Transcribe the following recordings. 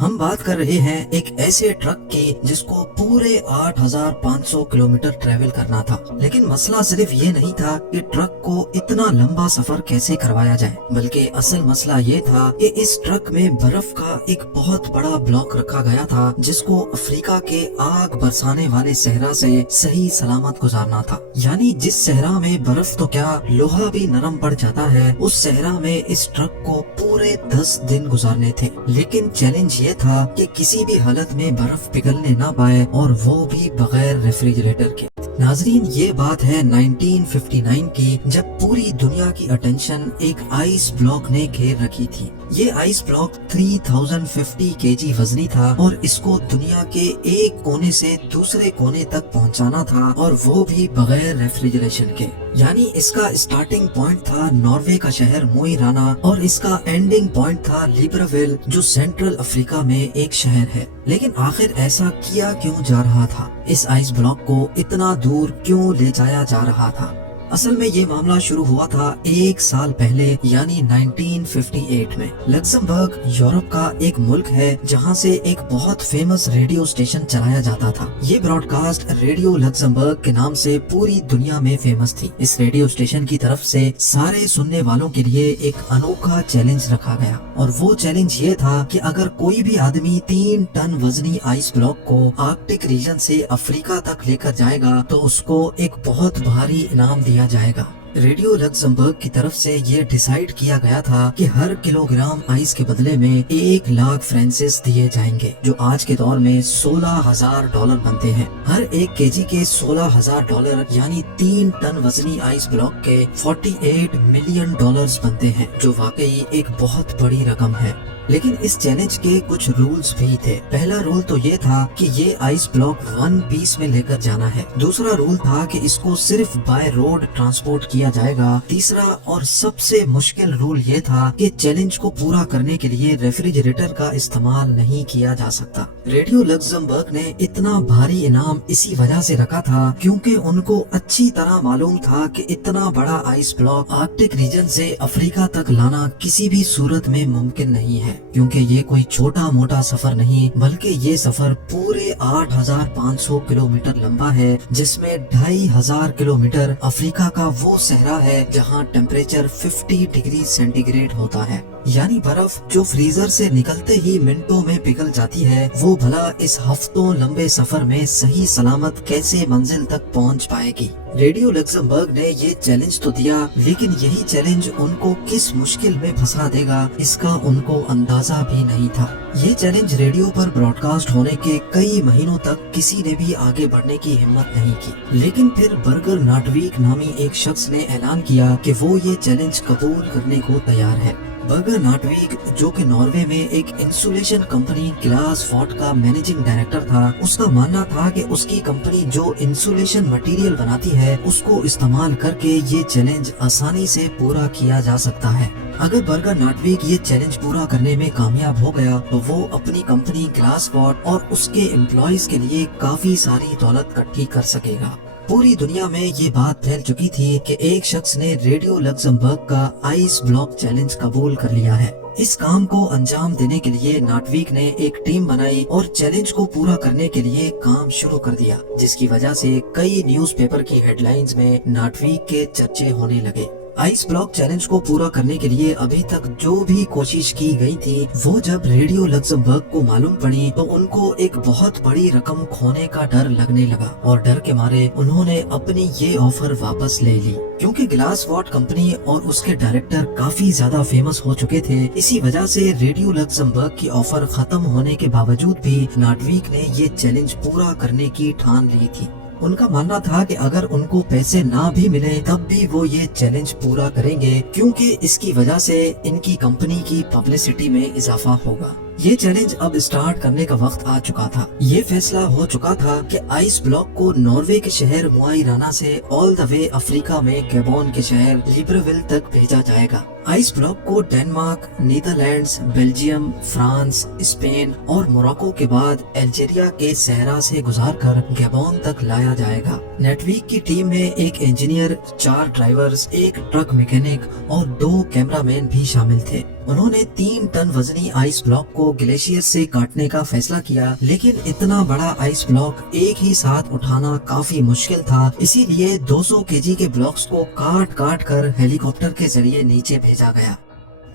ہم بات کر رہے ہیں ایک ایسے ٹرک کی جس کو پورے 8500 کلومیٹر ٹریول کرنا تھا، لیکن مسئلہ صرف یہ نہیں تھا کہ ٹرک کو اتنا لمبا سفر کیسے کروایا جائے، بلکہ اصل مسئلہ یہ تھا کہ اس ٹرک میں برف کا ایک بہت بڑا بلاک رکھا گیا تھا جس کو افریقہ کے آگ برسانے والے صحرا سے صحیح سلامت گزارنا تھا۔ یعنی جس صحرا میں برف تو کیا لوہا بھی نرم پڑ جاتا ہے، اس صحرا میں اس ٹرک کو پورے 10 دن گزارنے تھے۔ لیکن چیلنج یہ تھا کہ کسی بھی حالت میں برف پگھلنے نہ پائے، اور وہ بھی بغیر ریفریجریٹر کے۔ ناظرین، یہ بات ہے 1959 کی، جب پوری دنیا کی اٹینشن ایک آئس بلاک نے گھیر رکھی تھی۔ یہ آئس بلاک 3050 kg وزنی تھا، اور اس کو دنیا کے ایک کونے سے دوسرے کونے تک پہنچانا تھا، اور وہ بھی بغیر ریفریجریشن کے۔ یعنی اس کا اسٹارٹنگ پوائنٹ تھا ناروے کا شہر موئی رانا، اور اس کا اینڈنگ پوائنٹ تھا لیبراویل، جو سینٹرل افریقہ میں ایک شہر ہے۔ لیکن آخر ایسا کیا کیوں جا رہا تھا؟ اس آئس بلاک کو اتنا دور کیوں لے جایا جا رہا تھا؟ اصل میں یہ معاملہ شروع ہوا تھا ایک سال پہلے، یعنی 1958 میں۔ لکسمبرگ یورپ کا ایک ملک ہے جہاں سے ایک بہت فیمس ریڈیو اسٹیشن چلایا جاتا تھا۔ یہ براڈ کاسٹ ریڈیو لکسمبرگ کے نام سے پوری دنیا میں فیمس تھی۔ اس ریڈیو اسٹیشن کی طرف سے سارے سننے والوں کے لیے ایک انوکھا چیلنج رکھا گیا، اور وہ چیلنج یہ تھا کہ اگر کوئی بھی آدمی 3 ٹن وزنی آئس بلاک کو آرکٹک ریجن سے افریقہ تک لے کر جائے گا تو اس کو ایک بہت بھاری انعام دیا جائے گا۔ ریڈیو لکسمبرگ کی طرف سے یہ ڈیسائیڈ کیا گیا تھا کہ ہر کلو گرام آئس کے بدلے میں 1 لاکھ فرانسس دیے جائیں گے، جو آج کے دور میں $16,000 بنتے ہیں۔ ہر 1 kg کے $16,000 یعنی 3 ٹن وزنی آئس بلاک کے $48 ملین بنتے ہیں، جو واقعی ایک بہت بڑی رقم ہے۔ لیکن اس چیلنج کے کچھ رولز بھی تھے۔ پہلا رول تو یہ تھا کہ یہ آئس بلاک 1 پیس میں لے کر جانا ہے۔ دوسرا رول تھا کہ اس کو صرف بائی روڈ ٹرانسپورٹ کیا جائے گا۔ تیسرا اور سب سے مشکل رول یہ تھا کہ چیلنج کو پورا کرنے کے لیے ریفریجریٹر کا استعمال نہیں کیا جا سکتا۔ ریڈیو لکسمبرگ نے اتنا بھاری انعام اسی وجہ سے رکھا تھا کیونکہ ان کو اچھی طرح معلوم تھا کہ اتنا بڑا آئس بلاک آرکٹک ریجن سے افریقہ تک لانا کسی بھی صورت میں ممکن نہیں ہے، کیونکہ یہ کوئی چھوٹا موٹا سفر نہیں، بلکہ یہ سفر پورے 8500 کلومیٹر لمبا ہے، جس میں 2500 کلومیٹر افریقہ کا وہ صحرا ہے جہاں ٹیمپریچر 50 ڈگری سینٹی گریڈ ہوتا ہے۔ یعنی برف جو فریزر سے نکلتے ہی منٹوں میں پگھل جاتی ہے، وہ بھلا اس ہفتوں لمبے سفر میں صحیح سلامت کیسے منزل تک پہنچ پائے گی؟ ریڈیو لکسمبرگ نے یہ چیلنج تو دیا، لیکن یہی چیلنج ان کو کس مشکل میں پھنسا دے گا اس کا ان کو اندازہ بھی نہیں تھا۔ یہ چیلنج ریڈیو پر براڈ کاسٹ ہونے کے کئی مہینوں تک کسی نے بھی آگے بڑھنے کی ہمت نہیں کی، لیکن پھر برگر ناٹویک نامی ایک شخص نے اعلان کیا کہ وہ یہ چیلنج قبول کرنے کو تیار ہے۔ برگر ناٹویک، جو کہ ناروے میں ایک انسولیشن کمپنی گلاس فورٹ کا مینیجنگ ڈائریکٹر تھا، اس کا ماننا تھا کہ اس کی کمپنی جو انسولیشن مٹیریل بناتی ہے اس کو استعمال کر کے یہ چیلنج آسانی سے پورا کیا جا سکتا ہے۔ اگر برگر ناٹویک یہ چیلنج پورا کرنے میں کامیاب ہو گیا تو وہ اپنی کمپنی گلاس فورٹ اور اس کے امپلائیز کے لیے کافی ساری دولت اکٹھی کر سکے گا۔ پوری دنیا میں یہ بات پھیل چکی تھی کہ ایک شخص نے ریڈیو لکسمبرگ کا آئس بلاک چیلنج قبول کر لیا ہے۔ اس کام کو انجام دینے کے لیے ناٹویک نے ایک ٹیم بنائی اور چیلنج کو پورا کرنے کے لیے کام شروع کر دیا، جس کی وجہ سے کئی نیوز پیپر کی ہیڈ لائنز میں ناٹویک کے چرچے ہونے لگے۔ آئس بلاک چیلنج کو پورا کرنے کے لیے ابھی تک جو بھی کوشش کی گئی تھی، وہ جب ریڈیو لکسمبرگ کو معلوم پڑی تو ان کو ایک بہت بڑی رقم کھونے کا ڈر لگنے لگا، اور ڈر کے مارے انہوں نے اپنی یہ آفر واپس لے لی۔ کیونکہ گلاس فورٹ کمپنی اور اس کے ڈائریکٹر کافی زیادہ فیمس ہو چکے تھے، اسی وجہ سے ریڈیو لکسمبرگ کی آفر ختم ہونے کے باوجود بھی ناٹویک نے یہ چیلنج پورا کرنے کی ٹھان لی تھی۔ ان کا ماننا تھا کہ اگر ان کو پیسے نہ بھی ملے تب بھی وہ یہ چیلنج پورا کریں گے، کیونکہ اس کی وجہ سے ان کی کمپنی کی پبلسٹی میں اضافہ ہوگا۔ یہ چیلنج اب سٹارٹ کرنے کا وقت آ چکا تھا۔ یہ فیصلہ ہو چکا تھا کہ آئس بلاک کو ناروے کے شہر موئی رانا سے آل دا وے افریقہ میں گیبون کے شہر لیبراویل تک بھیجا جائے گا۔ آئس بلاک کو Denmark, Netherlands, Belgium, France, Spain اور موراکو کے بعد الجیریا کے صحرا سے گزار کر گیبون تک لایا جائے گا۔ نیٹویک کی ٹیم میں ایک انجینئر، 4 ڈرائیورز، ایک ٹرک میکینک اور 2 کیمرہ مین بھی شامل تھے۔ उन्होंने 3 टन वजनी आइस ब्लॉक को ग्लेशियर से काटने का फैसला किया, लेकिन इतना बड़ा आइस ब्लॉक एक ही साथ उठाना काफी मुश्किल था। इसीलिए 200 केजी के ब्लॉक्स को काट काट कर हेलीकॉप्टर के जरिए नीचे भेजा गया।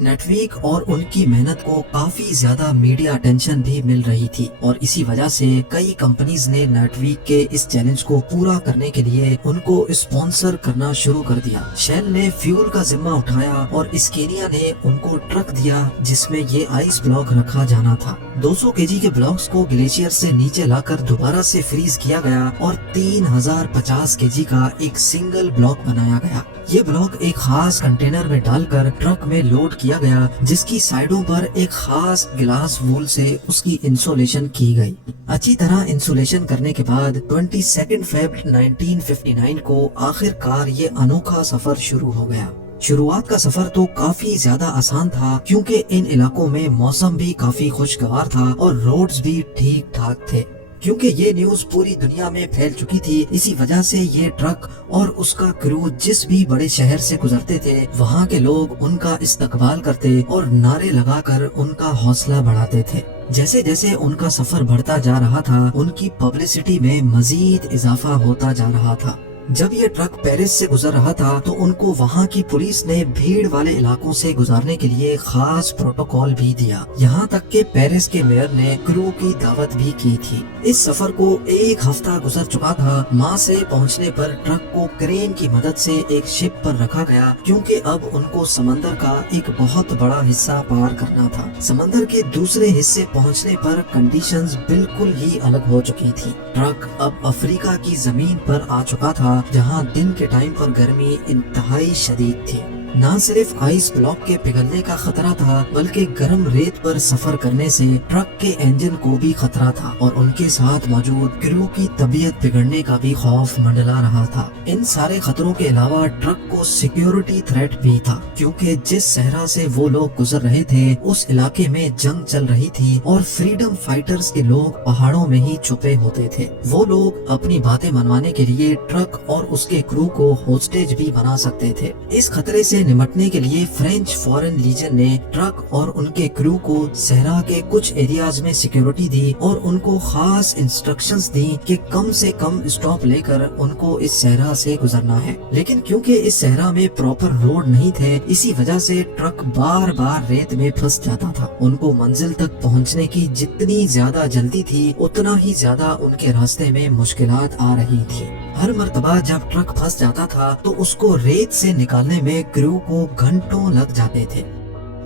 नेटवीक और उनकी मेहनत को काफी ज्यादा मीडिया अटेंशन भी मिल रही थी और इसी वजह से कई कंपनीज ने नेटवीक के इस चैलेंज को पूरा करने के लिए उनको स्पॉन्सर करना शुरू कर दिया। शेल ने फ्यूल का जिम्मा उठाया और स्केनिया ने उनको ट्रक दिया जिसमें ये आइस ब्लॉक रखा जाना था। 200 केजी के ब्लॉक्स को ग्लेशियर से नीचे लाकर दोबारा से फ्रीज किया गया और 3050 केजी का एक सिंगल ब्लॉक बनाया गया। ये ब्लॉक एक खास कंटेनर में डालकर ट्रक में लोड किया गया, जिसकी साइडों पर एक खास ग्लास वूल से उसकी इंसुलेशन की गई। अच्छी तरह इंसुलेशन करने के बाद 22 फेब 1959 को आखिरकार ये अनोखा सफर शुरू हो गया। शुरुआत का सफर तो काफी ज्यादा आसान था, क्योंकि इन इलाकों में मौसम भी काफी खुशगवार था और रोड्स भी ठीक ठाक थे। क्योंकि ये न्यूज पूरी दुनिया में फैल चुकी थी, इसी वजह से ये ट्रक और उसका क्रू जिस भी बड़े शहर से गुजरते थे, वहाँ के लोग उनका इस्तकबाल करते और नारे लगाकर उनका हौसला बढ़ाते थे। जैसे जैसे उनका सफर बढ़ता जा रहा था, उनकी पब्लिसिटी में मजीद इजाफा होता जा रहा था। जब ये ट्रक पेरिस से गुजर रहा था तो उनको वहाँ की पुलिस ने भीड़ वाले इलाकों से गुजारने के लिए खास प्रोटोकॉल भी दिया। यहाँ तक कि पेरिस के मेयर ने क्रू की दावत भी की थी। इस सफर को एक हफ्ता गुजर चुका था। माँ से पहुँचने पर ट्रक को क्रेन की मदद से एक शिप पर रखा गया, क्योंकि अब उनको समंदर का एक बहुत बड़ा हिस्सा पार करना था। समंदर के दूसरे हिस्से पहुँचने पर कंडीशंस बिल्कुल ही अलग हो चुकी थी। ट्रक अब अफ्रीका की जमीन पर आ चुका था, जहां दिन के टाइम पर गर्मी इंतहाई शदीद थी। न सिर्फ आइस ब्लॉक के पिघलने का खतरा था, बल्कि गर्म रेत पर सफर करने से ट्रक के इंजन को भी खतरा था और उनके साथ मौजूद क्रू की तबीयत बिगड़ने का भी खौफ मंडला रहा था। इन सारे खतरों के अलावा ट्रक को सिक्योरिटी थ्रेट भी था, क्योंकि जिस सहरा से वो लोग गुजर रहे थे उस इलाके में जंग चल रही थी और फ्रीडम फाइटर्स के लोग पहाड़ों में ही छुपे होते थे। वो लोग अपनी बातें मनवाने के लिए ट्रक और उसके क्रू को होस्टेज भी बना सकते थे। इस खतरे से निपटने के लिए फ्रेंच फॉरेन लीजन ने ट्रक और उनके क्रू को सहरा के कुछ एरियाज में सिक्योरिटी दी और उनको खास इंस्ट्रक्शंस दी कि कम से कम स्टॉप लेकर उनको इस सहरा से गुजरना है। लेकिन क्योंकि इस सहरा में प्रॉपर रोड नहीं थे, इसी वजह से ट्रक बार बार रेत में फंस जाता था। उनको मंजिल तक पहुंचने की जितनी ज्यादा जल्दी थी, उतना ही ज्यादा उनके रास्ते में मुश्किलात आ रही थी। हर मर्तबा जब ट्रक फंस जाता था तो उसको रेत से निकालने में क्रू को घंटों लग जाते थे।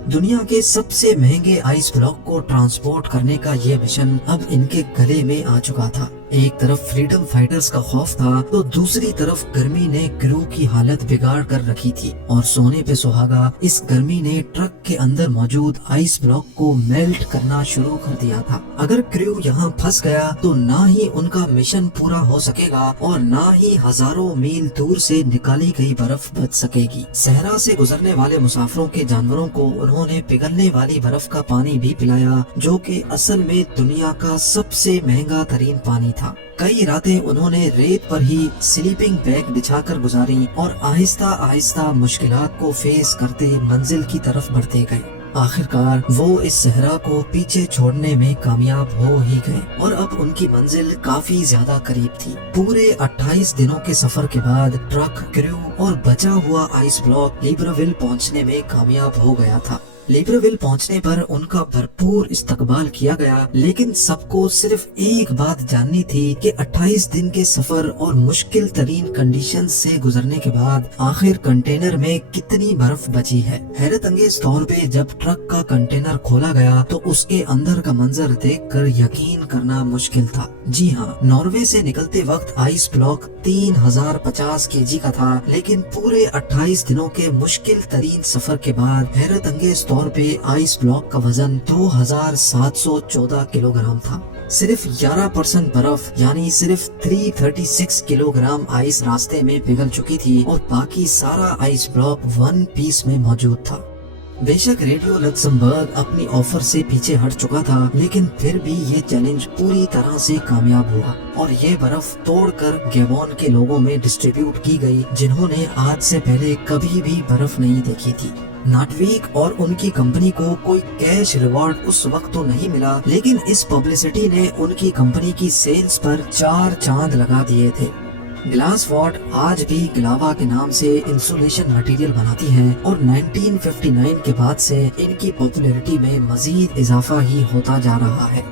दुनिया के सबसे महंगे आइस ब्लॉक को ट्रांसपोर्ट करने का ये मिशन अब इनके गले में आ चुका था। एक तरफ फ्रीडम फाइटर्स का खौफ था तो दूसरी तरफ गर्मी ने क्रू की हालत बिगाड़ कर रखी थी और सोने पे सुहागा इस गर्मी ने ट्रक के अंदर मौजूद आइस ब्लॉक को मेल्ट करना शुरू कर दिया था। अगर क्रू यहाँ फंस गया तो ना ही उनका मिशन पूरा हो सकेगा और ना ही हजारों मील दूर से निकाली गई बर्फ बच सकेगी। सहरा से गुजरने वाले मुसाफिरों के जानवरों को उन्होंने पिघलने वाली बर्फ का पानी भी पिलाया, जो कि असल में दुनिया का सबसे महंगा तरीन पानी था। कई रातें उन्होंने रेत पर ही स्लीपिंग बैग बिछाकर गुजारी और आहिस्ता आहिस्ता मुश्किलात को फेस करते मंजिल की तरफ बढ़ते गए। आखिरकार वो इस सहरा को पीछे छोड़ने में कामयाब हो ही गए और अब उनकी मंजिल काफी ज्यादा करीब थी। पूरे 28 दिनों के सफर के बाद ट्रक, क्रू और बचा हुआ आइस ब्लॉक लिब्रेविल पहुंचने में कामयाब हो गया था। लिब्रेविल पहुंचने पर उनका भरपूर इस्तकबाल किया गया, लेकिन सबको सिर्फ एक बात जाननी थी कि 28 दिन के सफर और मुश्किल तरीन कंडीशंस से गुजरने के बाद आखिर कंटेनर में कितनी बर्फ बची है। हैरत अंगेज तौर पे जब ट्रक का कंटेनर खोला गया तो उसके अंदर का मंजर देखकर यकीन करना मुश्किल था। जी हाँ, नॉर्वे से निकलते वक्त आइस ब्लॉक 3050 केजी का था, लेकिन पूरे 28 दिनों के मुश्किल तरीन सफर के बाद हैरत अंगेज तौर पे आइस ब्लॉक का वजन 2714 किलोग्राम था। सिर्फ 11% बर्फ यानी सिर्फ 336 किलोग्राम आइस रास्ते में पिघल चुकी थी और बाकी सारा आइस ब्लॉक वन पीस में मौजूद था। बेशक रेडियो लक्समबर्ग अपनी ऑफर से पीछे हट चुका था, लेकिन फिर भी ये चैलेंज पूरी तरह से कामयाब हुआ और ये बर्फ तोड़कर गैबोन के लोगों में डिस्ट्रीब्यूट की गई, जिन्होंने आज से पहले कभी भी बर्फ नहीं देखी थी। नाटवीक और उनकी कंपनी को कोई कैश रिवॉर्ड उस वक्त तो नहीं मिला, लेकिन इस पब्लिसिटी ने उनकी कंपनी की सेल्स पर 4 चांद लगा दिए थे। ग्लासफोर्ड आज भी ग्लावा के नाम से इंसुलेशन मटेरियल बनाती है और 1959 के बाद से इनकी पॉपुलैरिटी में मजीद इजाफा ही होता जा रहा है।